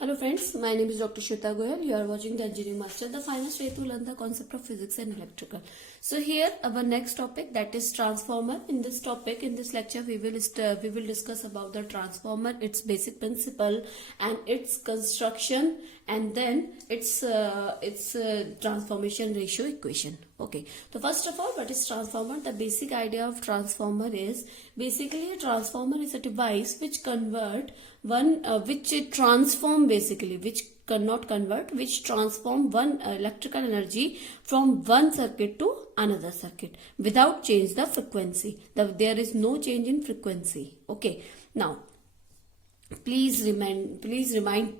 Hello friends, my name is Dr. Shweta Goyal. You are watching the Engineering Master, the finest way to learn the concept of physics and electrical. So here our next topic, that is transformer. In this topic, in this lecture, we will discuss about the transformer, its basic principle and its construction, and then its transformation ratio equation. Okay, so first of all, what is transformer? The basic idea of transformer is basically a transformer is a device which transform one electrical energy from one circuit to another circuit without change the frequency. There is no change in frequency. Okay, now please remind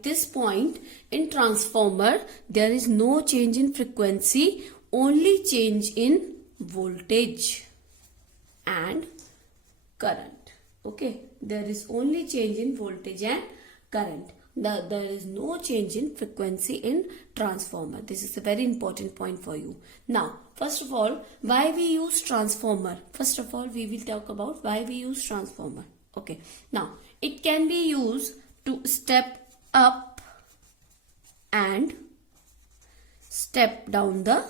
this point. In transformer there is no change in frequency, only change in voltage and current. Okay, there is only change in voltage and current. There is no change in frequency in transformer. This is a very important point for you. Now, first of all, why we use transformer? First of all, we will talk about why we use transformer. Okay, now it can be used to step up and step down the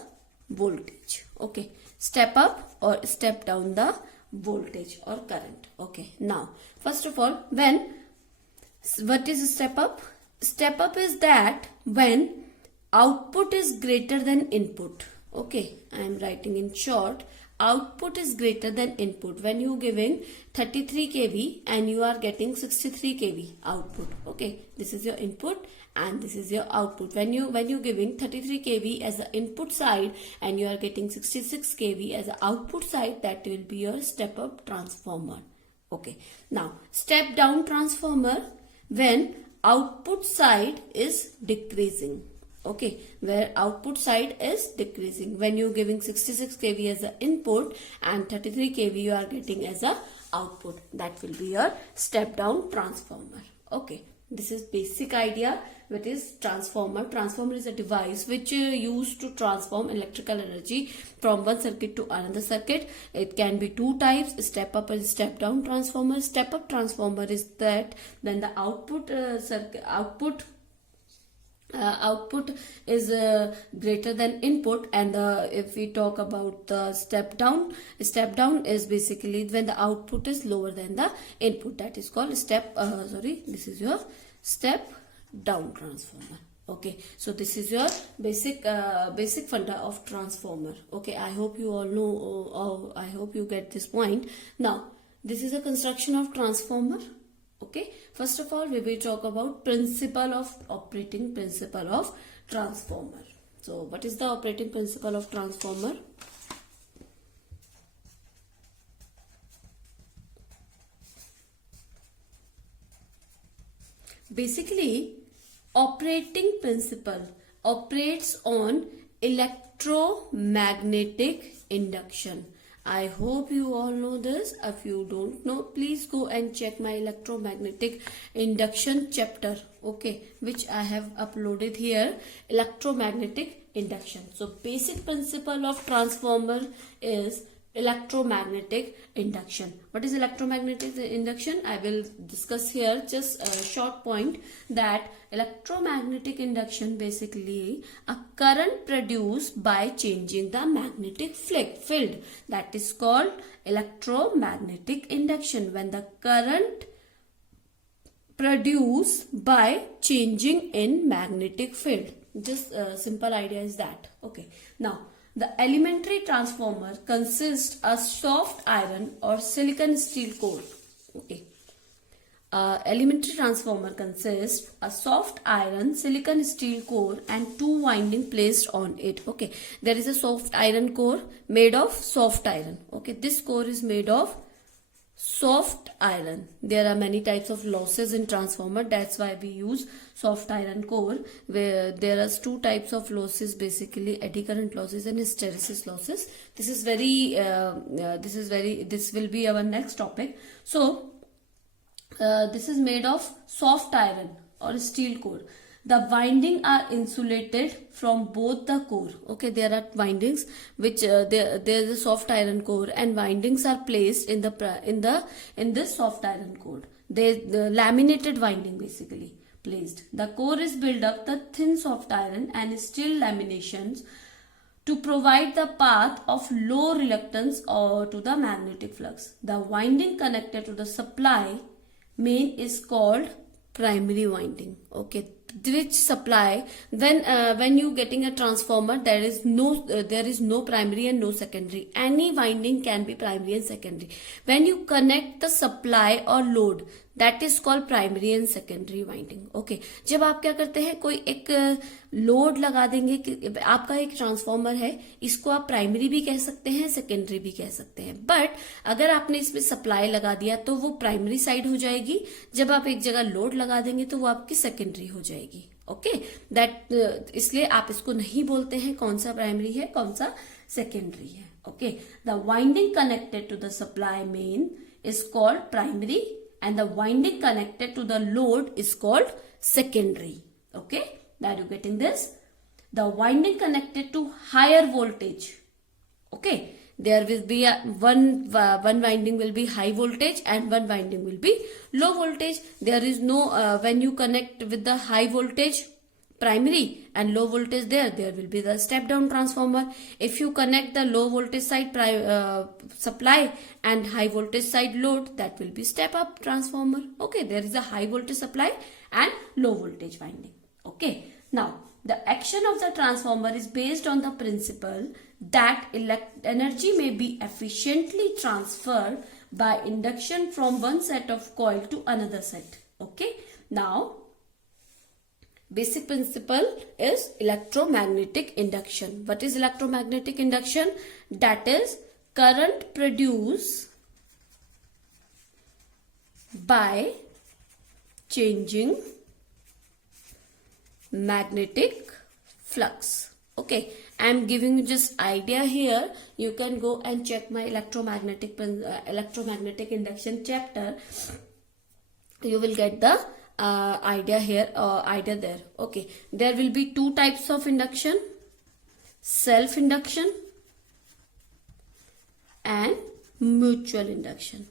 voltage. Okay, step up or step down the voltage or current. Okay, now first of all, what is step up? Step up is that when output is greater than input. Okay, I am writing in short. Output is greater than input. When you giving 33 kV and you are getting 63 kV output. Okay, this is your input and this is your output. When you giving 33 kV as the input side and you are getting 66 kV as the output side, that will be your step up transformer. Okay, now step down transformer, when output side is decreasing. Okay, where output side is decreasing. When you giving 66 kV as the input and 33 kV you are getting as a output, that will be your step down transformer. Okay, this is basic idea. What is transformer? Transformer is a device which used to transform electrical energy from one circuit to another circuit. It can be two types, step up and step down transformer. Step up transformer is that then the output is greater than input, and if we talk about the step down is basically when the output is lower than the input. That is called this is your step down transformer. Okay, so this is your basic funda of transformer. Okay, I hope you all know, I hope you get this point. Now this is a construction of transformer. Okay, first of all we will talk about operating principle of transformer. So what is the operating principle of transformer? Basically, operating principle operates on electromagnetic induction. I hope you all know this. If you don't know, please go and check my electromagnetic induction chapter, okay, which I have uploaded here, electromagnetic induction. So basic principle of transformer is electromagnetic induction. What is electromagnetic induction? I will discuss here just a short point, that electromagnetic induction basically a current produced by changing the magnetic field. That is called electromagnetic induction, when the current produced by changing in magnetic field. Just a simple idea is that. Okay, now the elementary transformer consists a soft iron or silicon steel core. Okay. Elementary transformer consists a soft iron silicon steel core and two winding placed on it. Okay. There is a soft iron core made of soft iron. Okay. This core is made of soft iron. There are many types of losses in transformer. That's why we use soft iron core, where there are two types of losses, basically eddy current losses and hysteresis losses. This will be our next topic. So this is made of soft iron or steel core. The windings are insulated from both the core. Okay, there are windings which there is a soft iron core, and windings are placed in this soft iron core. The laminated winding basically placed. The core is built of the thin soft iron and steel laminations to provide the path of low reluctance or to the magnetic flux. The winding connected to the supply main is called primary winding. Okay, which supply when you getting a transformer, there is no primary and no secondary. Any winding can be primary and secondary. When you connect the supply or load, that is called primary and secondary winding. Okay, जब आप क्या करते हैं, कोई एक load लगा देंगे कि आपका एक ट्रांसफॉर्मर है, इसको आप प्राइमरी भी कह सकते हैं, सेकेंडरी भी कह सकते हैं. बट अगर आपने इसमें सप्लाई लगा दिया तो वो प्राइमरी साइड हो जाएगी. जब आप एक जगह लोड लगा देंगे तो वो आपकी सेकेंडरी हो जाएगी. ओके, दैट इसलिए आप इसको नहीं बोलते हैं कौन सा प्राइमरी है कौन सा सेकेंडरी है. Okay, the winding connected to the supply main is called primary and the winding connected to the load is called secondary. Okay, that you getting this? The winding connected to higher voltage. Okay, there will be one winding will be high voltage and one winding will be low voltage. There is no when you connect with the high voltage primary and low voltage, there will be the step down transformer. If you connect the low voltage side supply and high voltage side load, that will be step up transformer. Okay, there is a high voltage supply and low voltage winding. Okay, now the action of the transformer is based on the principle that energy may be efficiently transferred by induction from one set of coil to another set. Okay, now basic principle is electromagnetic induction. What is electromagnetic induction? That is current produced by changing magnetic flux. Okay, I am giving you just idea here. You can go and check my electromagnetic induction chapter. You will get the idea here or idea there. Okay, there will be two types of induction: self induction and mutual induction.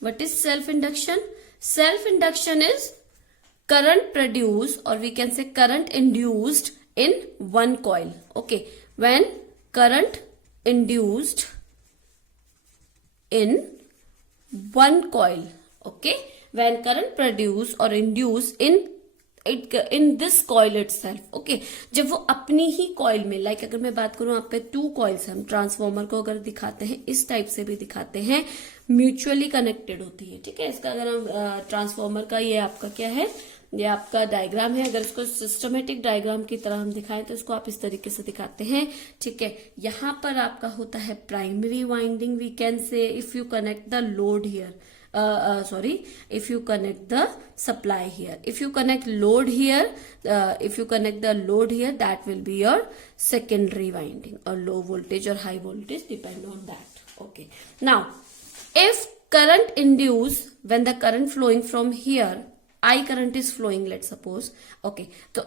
What is self induction? Self induction is current produced, or we can say current induced in one coil. Okay, when current induced in one coil. Okay, when current produced or induced in this coil itself. Okay, जब वो अपनी ही coil में, like अगर मैं बात करूं आप पे 2 कॉइल्स, हम ट्रांसफॉर्मर को अगर दिखाते हैं इस टाइप से भी दिखाते हैं, म्यूचुअली कनेक्टेड होती है. ठीक है, इसका अगर हम ट्रांसफॉर्मर का ये आपका क्या है, ये आपका डायग्राम है. अगर इसको सिस्टमेटिक डायग्राम की तरह हम दिखाएं तो इसको आप इस तरीके से दिखाते हैं. ठीक है, यहाँ पर आपका होता है primary winding. We can say if you connect the load here, if you connect the supply here, if you connect load here, if you connect the load here, that will be your secondary winding, or low voltage or high voltage, depend on that. Okay, now if current induced, when the current flowing from here, I current is flowing, let's suppose. Okay, so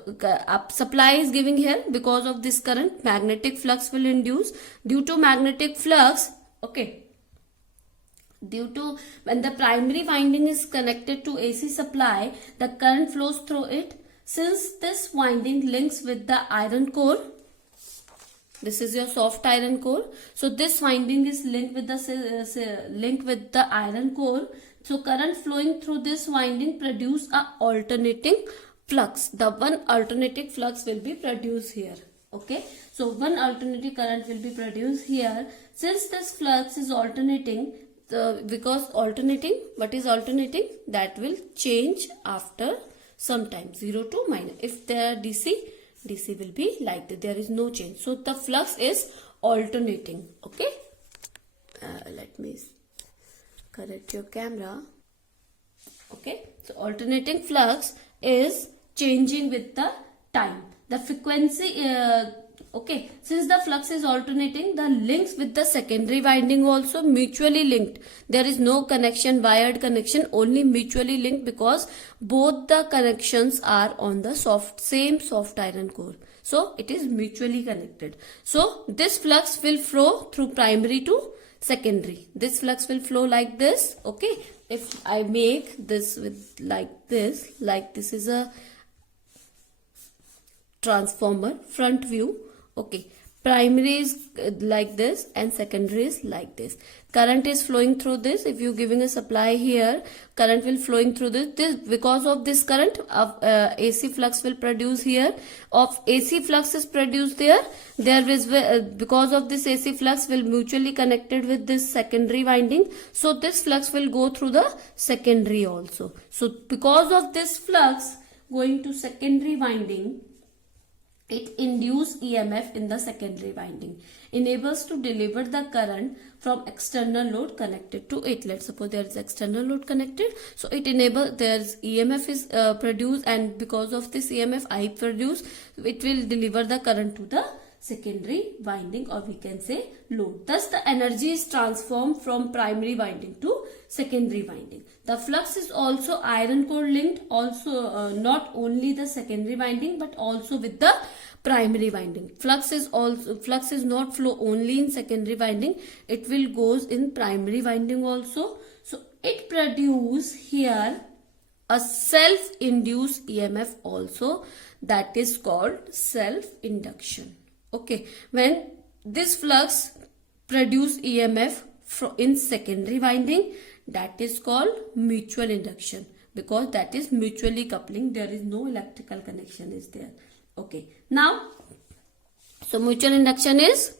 supply is giving here, because of this current magnetic flux will induce. Due to magnetic flux, okay, due to when the primary winding is connected to AC supply, the current flows through it. Since this winding links with the iron core, this is your soft iron core, so this winding is linked with the iron core. So current flowing through this winding produce a alternating flux. The one alternating flux will be produced here. Okay, so one alternating current will be produced here. Since this flux is alternating, because alternating, what is alternating? That will change after some time, 0 to minus. If there are DC will be like that, there is no change. So the flux is alternating. Okay, let me correct your camera. Okay, so alternating flux is changing with the time. The frequency, okay, since the flux is alternating, the links with the secondary winding also mutually linked. There is no connection, wired connection, only mutually linked, because both the connections are on the same soft iron core. So it is mutually connected. So this flux will flow through primary to secondary. This flux will flow like this. Okay, if I make this with like this is a transformer front view. Okay, primary is like this and secondary is like this. Current is flowing through this. If you giving a supply here, current will flowing through this because of this current of AC flux will produce here. Of AC flux is produced there is because of this AC flux will mutually connected with this secondary winding, so this flux will go through the secondary also. So because of this flux going to secondary winding, it induces EMF in the secondary winding, enables to deliver the current from external load connected to it. Let's suppose there is external load connected, so it enables, there's EMF is produced, and because of this EMF I produce, it will deliver the current to the secondary winding, or we can say load. Thus the energy is transformed from primary winding to secondary winding. The flux is also iron core linked, also not only the secondary winding but also with the primary winding. Flux is not flow only in secondary winding, it will goes in primary winding also. So it produce here a self-induced EMF also, that is called self-induction. Okay, when this flux produce EMF in secondary winding, that is called mutual induction, because that is mutually coupling, there is no electrical connection is there. Okay, now so mutual induction is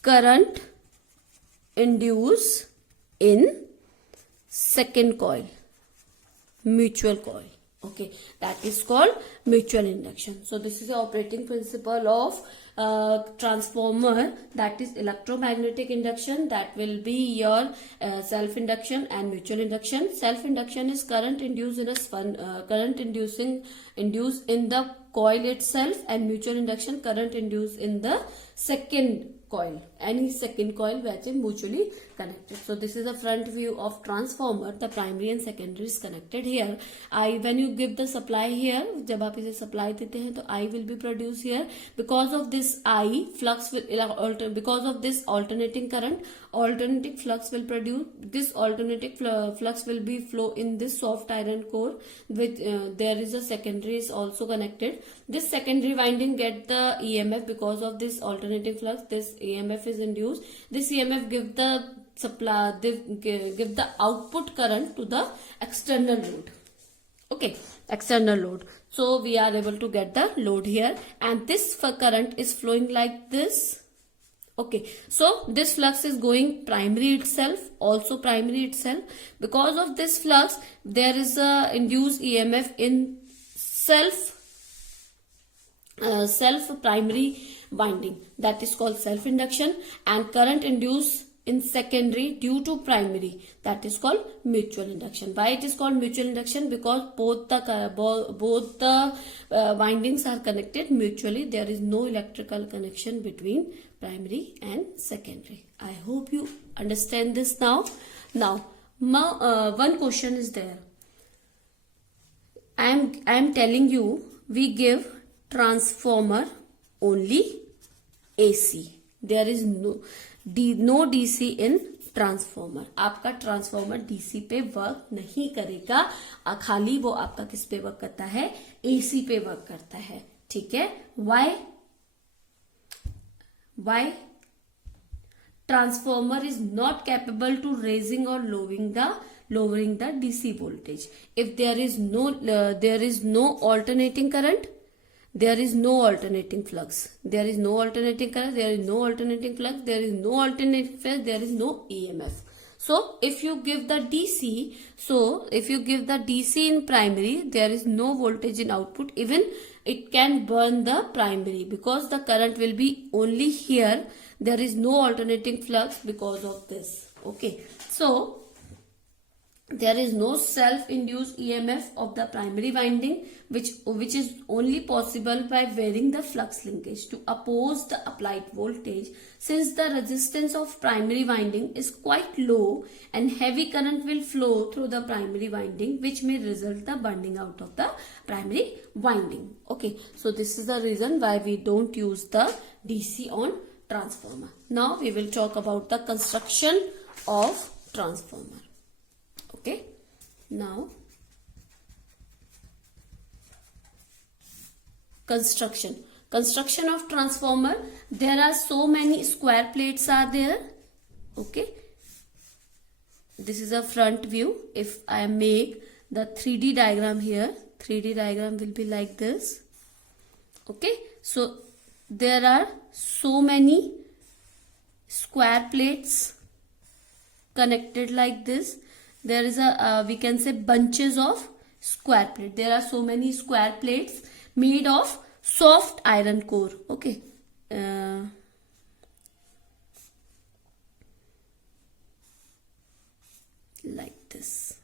current induced in second coil, mutual coil. Okay, that is called mutual induction. So this is the operating principle of transformer, that is electromagnetic induction, that will be your self induction and mutual induction. Self induction is current induced in induced in the coil itself, and mutual induction current induced in the second coil, any second coil which is mutually connected. So this is a front view of transformer, the primary and secondary is connected here. When you give the supply here, जब आप इसे supply देते हैं तो I will be produced here. Because of this I, flux will because of this alternating current, alternating flux will produce. This alternating flux will be flow in this soft iron core, with there is a secondary is also connected. This secondary winding get the EMF because of this alternating flux. This EMF is induced. This EMF give the supply, give the output current to the external load. Okay, external load. So we are able to get the load here, and this current is flowing like this. Okay, so this flux is going primary itself, also primary itself. Because of this flux, there is a induced EMF in self primary winding, that is called self induction, and current induced in secondary due to primary, that is called mutual induction. Why it is called mutual induction? Because both the windings are connected mutually, there is no electrical connection between primary and secondary. I hope you understand this now. Now one question is there. I am telling you, we give transformer only AC, there is no DC in transformer. आपका transformer DC पे work नहीं करेगा, खाली वो आपका किस पे work करता है? एसी पे वर्क करता है. ठीक है. Why? Transformer is not capable to raising or lowering the DC voltage. If there is no alternating current, there is no alternating flux. There is no alternating current, there is no alternating flux, there is no alternating phase, there is no EMF. So if you give the DC, in primary, there is no voltage in output. Even it can burn the primary because the current will be only here. There is no alternating flux because of this. Okay. So there is no self-induced EMF of the primary winding, which is only possible by varying the flux linkage to oppose the applied voltage. Since the resistance of primary winding is quite low and heavy current will flow through the primary winding, which may result the burning out of the primary winding. Okay, so this is the reason why we don't use the DC on transformer. Now we will talk about the construction of transformer. Now construction of transformer. There are so many square plates are there. Okay, this is a front view. If I make the 3D diagram here, 3D diagram will be like this. Okay, so there are so many square plates connected like this. There is a we can say bunches of square plate. There are so many square plates made of soft iron core. Okay, like this.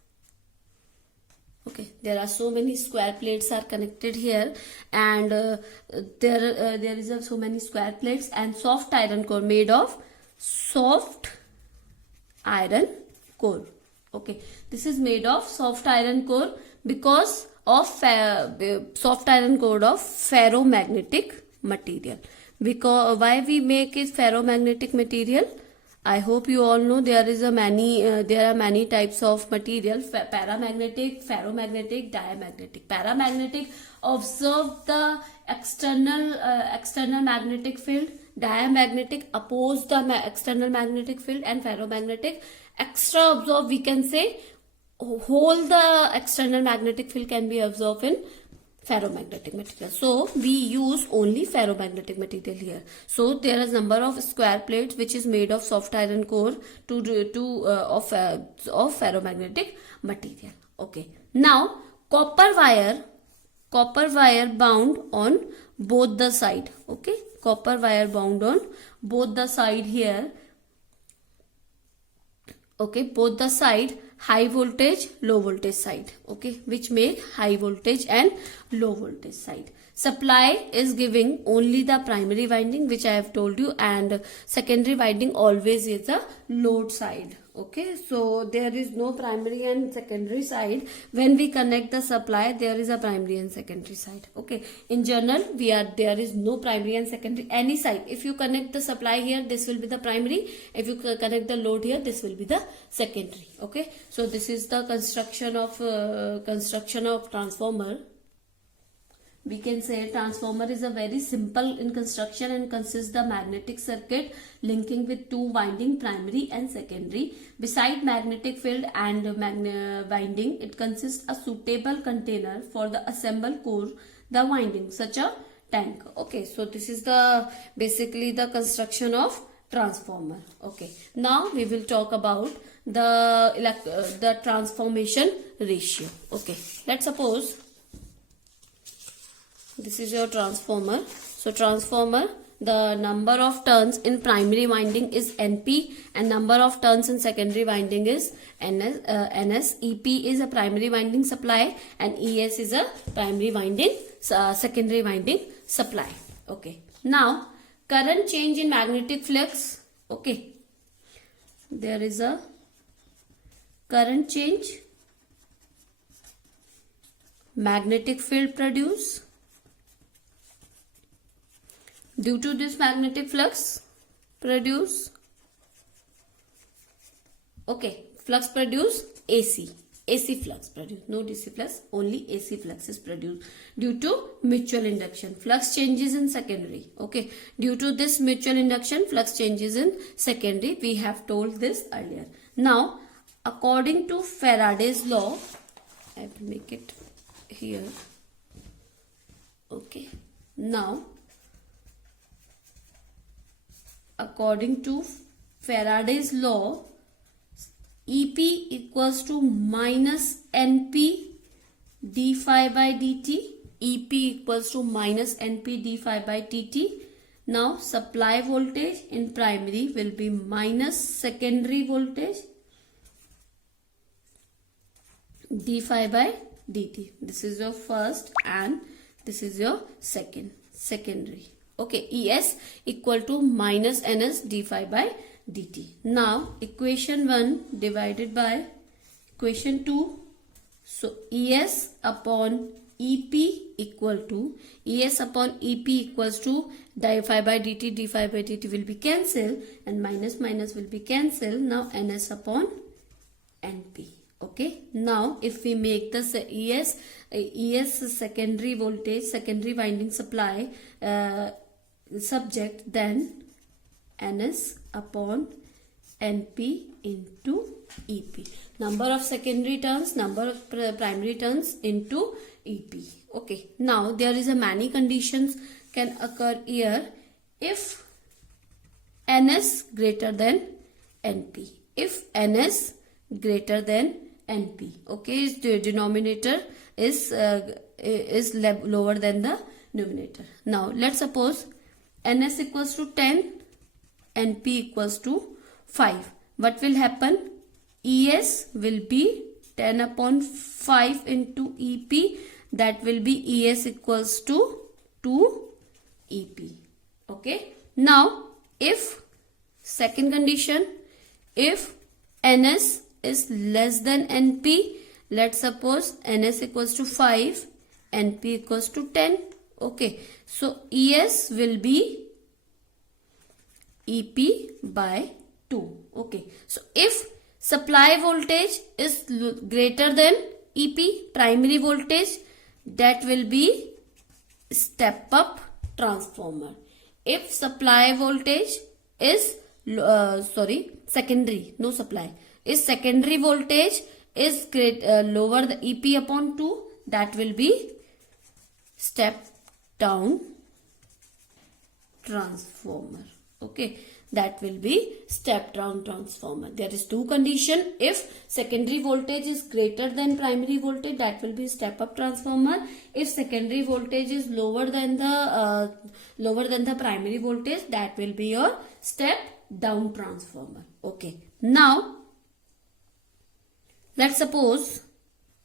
Okay, there are so many square plates are connected here, and there is so many square plates and soft iron core made of soft iron core. Okay, this is made of soft iron core because of soft iron core of ferromagnetic material. Because why we make it ferromagnetic material? I hope you all know there are many types of material: paramagnetic, ferromagnetic, diamagnetic. Paramagnetic observe the external magnetic field. Diamagnetic oppose the external magnetic field, and ferromagnetic extra absorb. We can say whole the external magnetic field can be absorbed in ferromagnetic material. So we use only ferromagnetic material here. So there is number of square plates which is made of soft iron core of ferromagnetic material. Okay. Now copper wire bound on both the side. Okay, copper wire bound on both the side here. Okay, both the side, high voltage, low voltage side. Okay, which make high voltage and low voltage side. Supply is giving only the primary winding, which I have told you, and secondary winding always is the load side. Okay, so there is no primary and secondary side. When we connect the supply, there is a primary and secondary side. Okay, in general there is no primary and secondary any side. If you connect the supply here, this will be the primary. If you connect the load here, this will be the secondary. Okay, so this is the construction of transformer. We can say transformer is a very simple in construction and consists the magnetic circuit linking with two winding, primary and secondary. Beside magnetic field and winding, it consists a suitable container for the assembled core, the winding, such a tank. Okay, so this is the basically the construction of transformer. Okay, now we will talk about the transformation ratio. Okay, let's suppose this is your transformer. So transformer, the number of turns in primary winding is NP and number of turns in secondary winding is NS. EP is a primary winding supply and ES is a primary winding secondary winding supply. Okay. Now current change in magnetic flux. Okay. There is a current change, magnetic field produced. Due to this magnetic flux produce, okay, flux produce AC flux produce, no DC flux, only AC flux is produced due to mutual induction. Flux changes in secondary. Okay, due to this mutual induction, flux changes in secondary. We have told this earlier. Now, according to Faraday's law, I will make it here. Okay, now according to Faraday's law, EP equals to minus NP d phi by dt. EP equals to minus NP d phi by dt. Now supply voltage in primary will be minus secondary voltage d phi by dt. This is your first and this is your secondary. Okay, ES equal to minus NS d phi by dt. Now equation 1 divided by equation 2. So ES upon EP equal to ES upon EP equals to d phi by dt will be cancelled and minus will be cancelled. Now NS upon NP. Okay, now if we make the ES secondary voltage, secondary winding supply subject, then NS upon NP into EP. Number of secondary turns, number of primary turns into EP. Okay, now there is a many conditions can occur here if NS greater than NP. If NS greater than NP, okay, the denominator is lower than the numerator. Now let's suppose NS equals to 10, NP equals to 5. What will happen? ES will be 10 upon 5 into EP. That will be ES equals to 2 EP. Okay. Now if second condition, if NS is less than NP, let's suppose NS equals to 5, NP equals to 10. Okay, so ES will be EP by 2. Okay, so if supply voltage is greater than EP, primary voltage, that will be step up transformer. If supply voltage is secondary, no supply, if secondary voltage is lower the EP upon 2, that will be step down transformer. Okay, that will be step down transformer. There is two condition. If secondary voltage is greater than primary voltage, that will be step up transformer. If secondary voltage is lower than the primary voltage, that will be your step down transformer. Okay, now let's suppose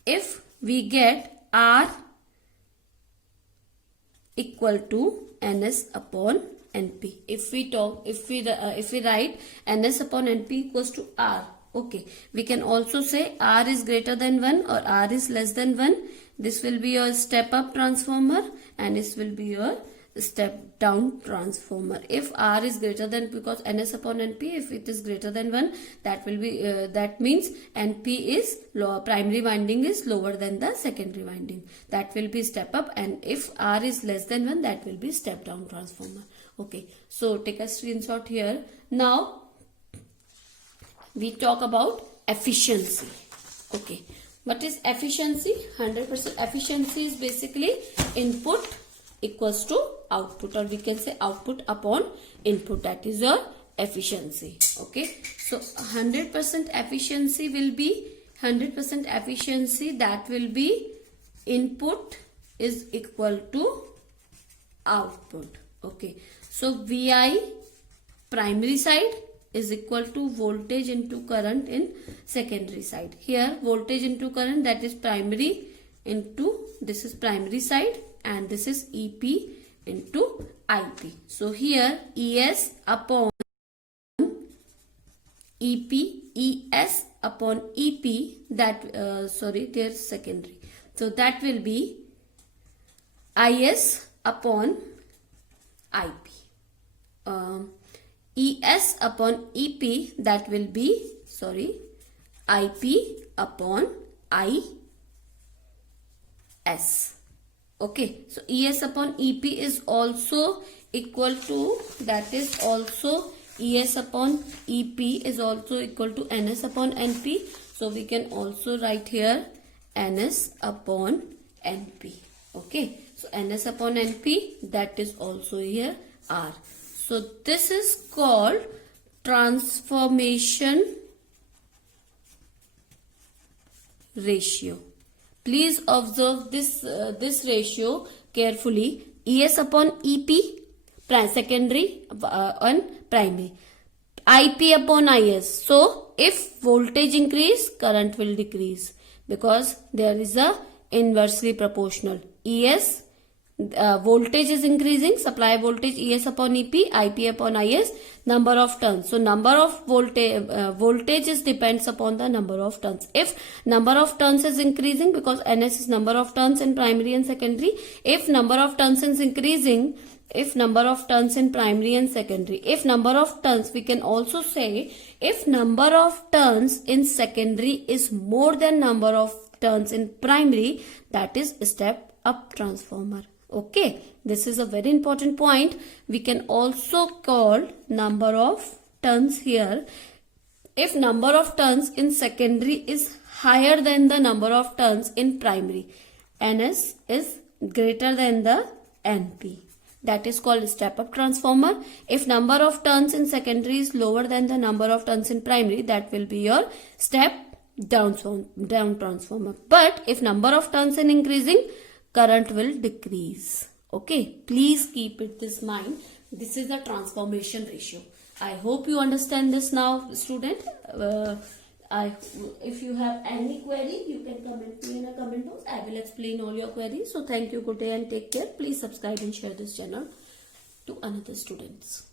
if we get R equal to NS upon NP. If we write NS upon NP equals to R, okay, we can also say R is greater than 1 or R is less than 1. This will be your step up transformer and this will be your step down transformer. If R is greater than, because NS upon NP, if it is greater than 1, that will be that means NP is lower, primary winding is lower than the secondary winding, that will be step up, and if R is less than 1, that will be step down transformer. Okay, so take a screenshot here. Now we talk about efficiency. Okay, what is efficiency? 100% efficiency is basically input equals to output, or we can say output upon input, that is your efficiency. Okay, so 100% efficiency will be 100% efficiency, that will be input is equal to output. Okay, so VI primary side is equal to voltage into current in secondary side. Here voltage into current, that is primary into, this is primary side and this is EP into IP. So here ES upon EP, ES upon EP, that there's secondary. So that will be IS upon IP. ES upon EP, that will be IP upon IS. Okay, so ES upon EP is also equal to, that is also ES upon EP is also equal to NS upon NP. So we can also write here NS upon NP. Okay, so NS upon NP, that is also here R. So this is called transformation ratio. Please observe this ratio carefully. ES upon EP, secondary on primary. IP upon IS. So if voltage increase, current will decrease, because there is a inversely proportional. ES voltage is increasing, supply voltage ES upon EP, IP upon IS, number of turns. So number of voltage is depends upon the number of turns. If number of turns is increasing, because NS is number of turns in primary and secondary, if number of turns is increasing, if number of turns in primary and secondary, if number of turns, we can also say if number of turns in secondary is more than number of turns in primary, that is step up transformer. Okay, this is a very important point. We can also call number of turns here. If number of turns in secondary is higher than the number of turns in primary, NS is greater than the NP. That is called step up transformer. If number of turns in secondary is lower than the number of turns in primary, that will be your step down transformer. But if number of turns is increasing, current will decrease. Okay, please keep it this mind. This is the transformation ratio. I hope you understand this now, student. If you have any query, you can comment me in a comment box. I will explain all your queries. So thank you, good day and take care. Please subscribe and share this channel to another students.